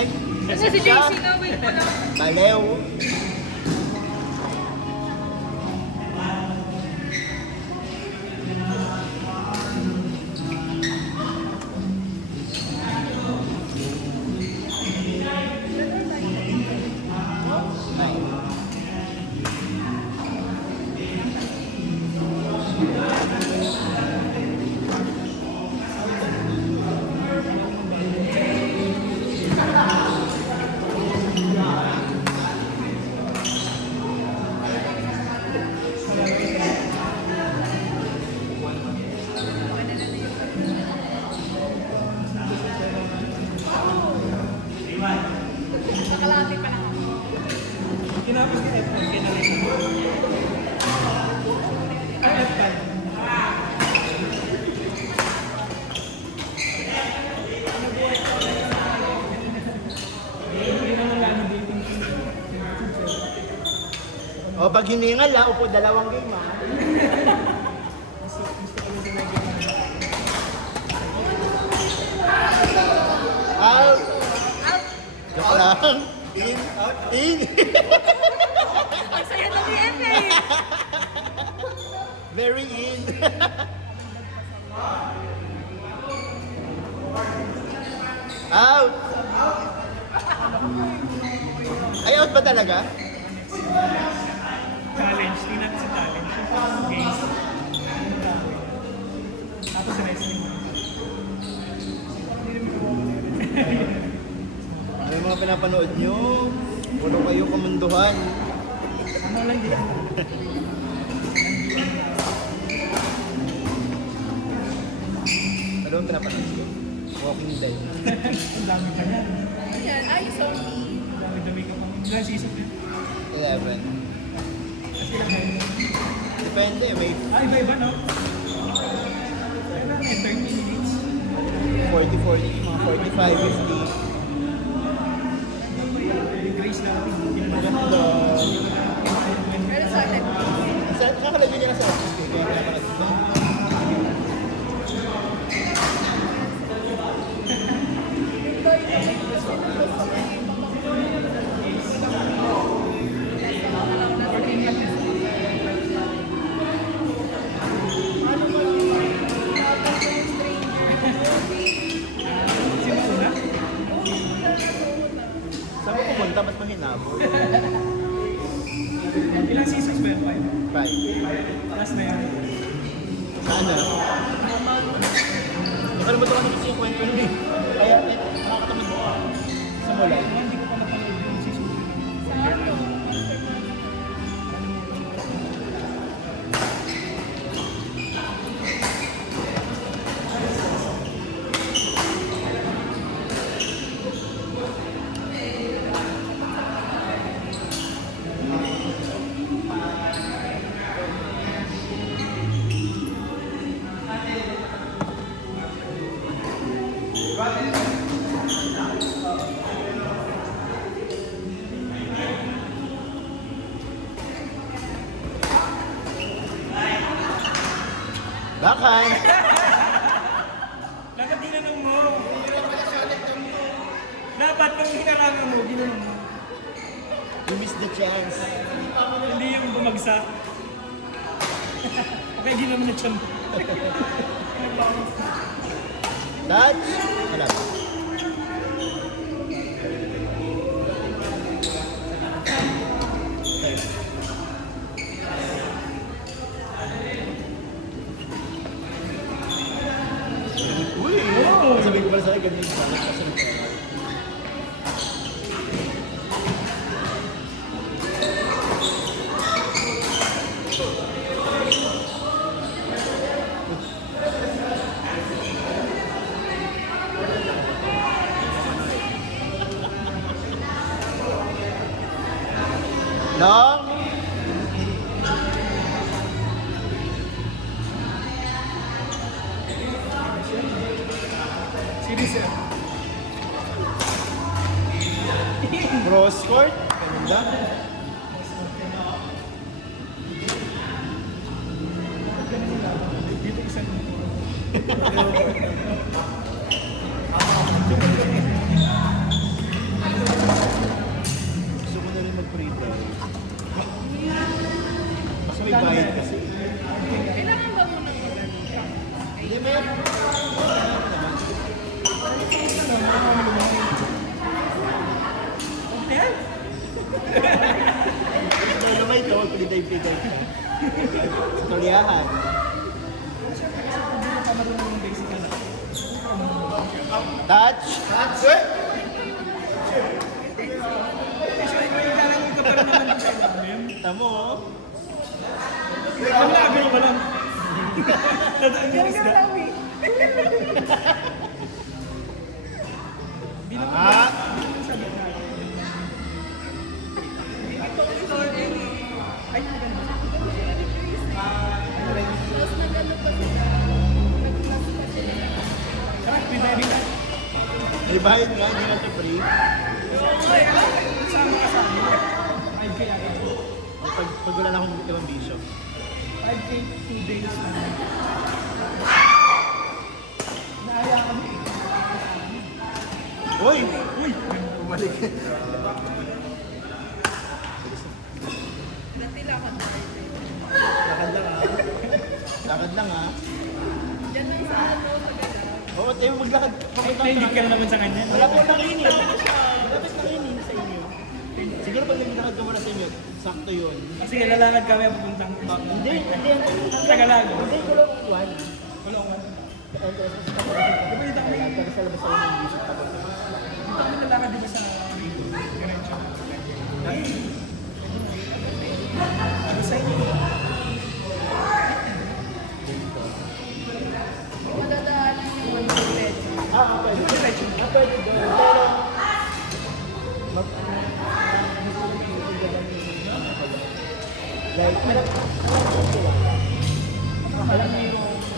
Ay, Kasi si JC na, wait mo lang. Balew. Nakalati pa lang ako. Kinapos ka F1, kinalito mo. F1. O, pag hiningal ha, upo dalawang game ha. Out! Joke lang. In! In! Ang saya na ni Efe. Very in! Out! Ay, out ba talaga? Challenge, tingnan natin sa challenge. Yung parang games. Tapos wrestling. Ano yung mga pinapanood nyo? Puno kayo kamunduhan. Ano lang din. Ano yung pinapanood nyo? Walking Dead. Ang dami pa niya. Ayan, ay, sorry. Ang dami-dami ka pa. Ilang season yun? 11. Depende, may Ah, iba-iba, no? Kailan may 30 minutes. 40, 40, mga 45, 50. Yung Grace natin. Maganda. Pero sa atin, Kakalagay niya sa office eh, kaya pinapanood ko. Sino una? Saan mo pumunta? Ba't mo hinabol? Ilang seasons ba yun? 5. Last na yun. Saan na? Nakalimutan ko na kasi yung kwento nun eh. Kaya, nakakatamad mo. Sa mula. Hindi ko pa napanood yung season 2. Bakit? Dapat ginanong mo. Dapat pag hinarangan mo, ginanong mo. You missed the chance. Hindi yung bumagsak. Okay, ginanong na tiyan mo. Touch? Wala ba? Uy! Sabi ko pala sa akin, ganyan sa akin. Kasunod ko. Long? Series eh. Cross court? Ganda. Dito isa mo. Piday-piday ka. Storyahan. Hindi ka marunong yung basic na. Touch. Touch. Kailangan ka pa rin naman sa ilalim. Tamo. Ang labi mo lang. Nadaan yung Ganun isda. lang eh. Ah. Ay, maganda. Tapos nag-ano pa sila. Nag-class pa sila. Tara, may bayad ka. May bayad nga, hindi natin free. Sama ka sa akin. 5K ata. Pag wala na akong ibang bisyo. 5K 2 days na. Naaya kami. Uy! Uy! Bumalik. Dati lakad na. Lakad lang ah. Lakad lang ah. Diyan lang sa ano, sa gala. Oo, tayo maglakad. Ay, nahilig ka na naman sa kanya. Wala po nakinig. Malapit nakinig sa inyo. Siguro pag naglakad ka muna sa inyo, sakto yun. Sige, lalakad kami papuntang back. Hindi. Tagalag. Hindi, kulong Kulungan. Diba pag sa labas sa inyo, yung bisyo pa. Punta kami lalakad dito sa diretso. Ano sa inyo? Madadaanan yung one bed. Pwede. Diretso. Pwede doon. Pero, like,